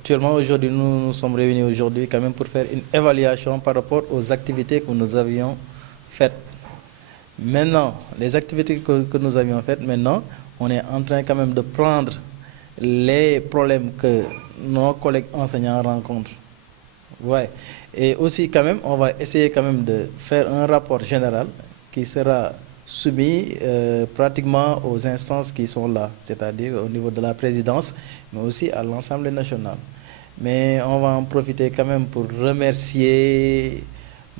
Actuellement, aujourd'hui, nous sommes réunis aujourd'hui quand même pour faire une évaluation par rapport aux activités que nous avions faites. Maintenant, les activités que nous avions faites, maintenant, on est en train quand même de prendre les problèmes que nos collègues enseignants rencontrent. Ouais. Et aussi quand même, on va essayer quand même de faire un rapport général qui sera soumis pratiquement aux instances qui sont là, c'est-à-dire au niveau de la présidence, mais aussi à l'Assemblée nationale. Mais on va en profiter quand même pour remercier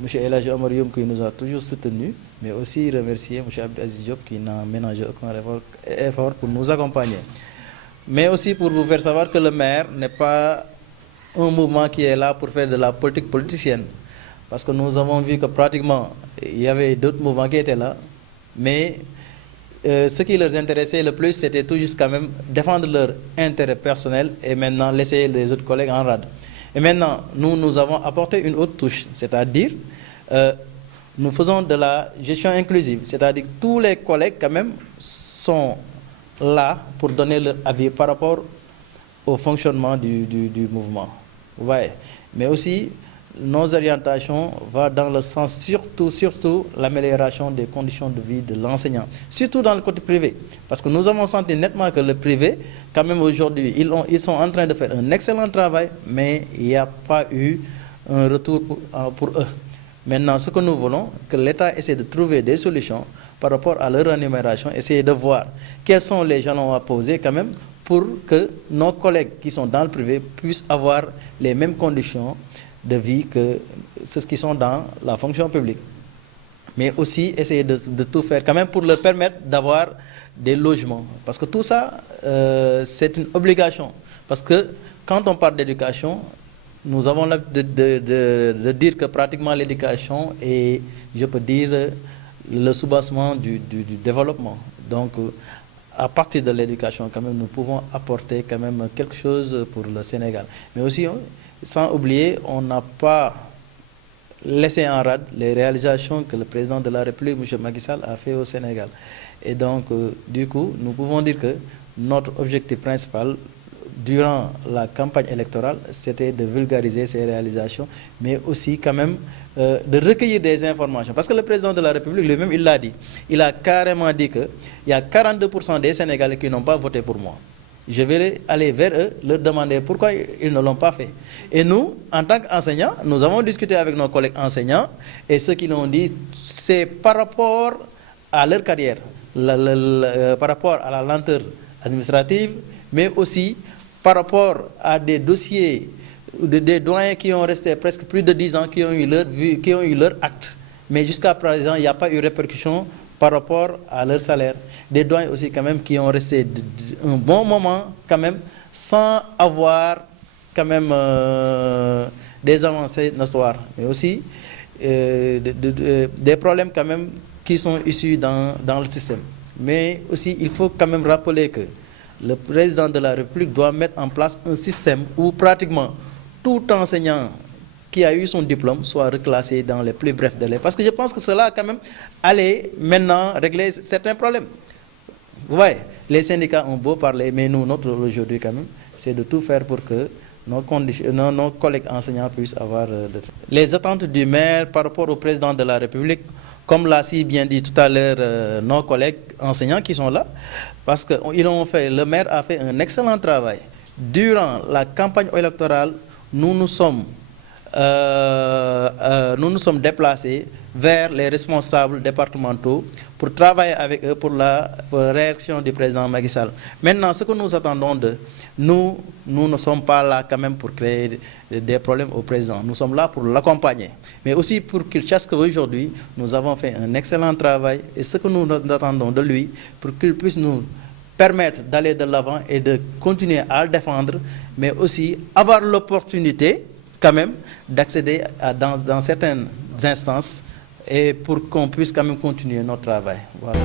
M. El Hadji Omar Youm qui nous a toujours soutenus, mais aussi remercier M. Abdou Aziz Diop qui n'a ménagé aucun effort pour nous accompagner. Mais aussi pour vous faire savoir que le maire n'est pas un mouvement qui est là pour faire de la politique politicienne. Parce que nous avons vu que pratiquement, il y avait d'autres mouvements qui étaient là, mais ce qui leur intéressait le plus, c'était tout juste quand même défendre leur intérêt personnel et maintenant laisser les autres collègues en rade. Et maintenant, nous avons apporté une autre touche, c'est-à-dire, nous faisons de la gestion inclusive, c'est-à-dire que tous les collègues quand même sont là pour donner leur avis par rapport au fonctionnement du mouvement. Ouais. Mais aussi, nos orientations vont dans le sens surtout l'amélioration des conditions de vie de l'enseignant, surtout dans le côté privé. Parce que nous avons senti nettement que le privé, quand même aujourd'hui, ils sont en train de faire un excellent travail, mais il n'y a pas eu un retour pour eux. Maintenant, ce que nous voulons, que l'État essaie de trouver des solutions par rapport à leur rémunération, essayer de voir quels sont les jalons à poser quand même pour que nos collègues qui sont dans le privé puissent avoir les mêmes conditions de vie que ceux qui sont dans la fonction publique. Mais aussi essayer de tout faire quand même pour leur permettre d'avoir des logements. Parce que tout ça, c'est une obligation. Parce que quand on parle d'éducation, nous avons l'habitude de dire que pratiquement l'éducation est, je peux dire, le soubassement du développement. Donc, à partir de l'éducation, quand même, nous pouvons apporter quand même quelque chose pour le Sénégal. Mais aussi, sans oublier, on n'a pas laissé en rade les réalisations que le président de la République, M. Macky Sall, a fait au Sénégal. Et donc, du coup, nous pouvons dire que notre objectif principal, durant la campagne électorale, c'était de vulgariser ces réalisations, mais aussi quand même de recueillir des informations. Parce que le président de la République lui-même, il l'a dit. Il a carrément dit qu'il y a 42% des Sénégalais qui n'ont pas voté pour moi. Je vais aller vers eux, leur demander pourquoi ils ne l'ont pas fait. Et nous, en tant qu'enseignants, nous avons discuté avec nos collègues enseignants, et ce qu'ils ont dit, c'est par rapport à leur carrière, par rapport à la lenteur administrative, mais aussi par rapport à des dossiers, des doyens qui ont resté presque plus de 10 ans, qui ont eu leur acte. Mais jusqu'à présent, il n'y a pas eu répercussion par rapport à leur salaire. Des doyens aussi quand même qui ont resté un bon moment quand même, sans avoir quand même des avancées notoires. Mais aussi des problèmes quand même qui sont issus dans le système. Mais aussi, il faut quand même rappeler que le président de la République doit mettre en place un système où pratiquement tout enseignant qui a eu son diplôme soit reclassé dans les plus brefs délais. Parce que je pense que cela quand même allait maintenant régler certains problèmes. Vous voyez, les syndicats ont beau parler, mais nous, notre rôle aujourd'hui quand même, c'est de tout faire pour que nos collègues enseignants puissent avoir les attentes du maire par rapport au président de la République. Comme l'a si bien dit tout à l'heure nos collègues enseignants qui sont là, parce que le maire a fait un excellent travail. Durant la campagne électorale, nous nous sommes déplacés vers les responsables départementaux pour travailler avec eux pour la réaction du président Macky Sall. Maintenant, ce que nous attendons nous ne sommes pas là quand même pour créer des problèmes au président. Nous sommes là pour l'accompagner. Mais aussi pour qu'il sache qu'aujourd'hui, nous avons fait un excellent travail et ce que nous attendons de lui, pour qu'il puisse nous permettre d'aller de l'avant et de continuer à le défendre, mais aussi avoir l'opportunité quand même d'accéder dans certaines instances et pour qu'on puisse quand même continuer notre travail. Voilà.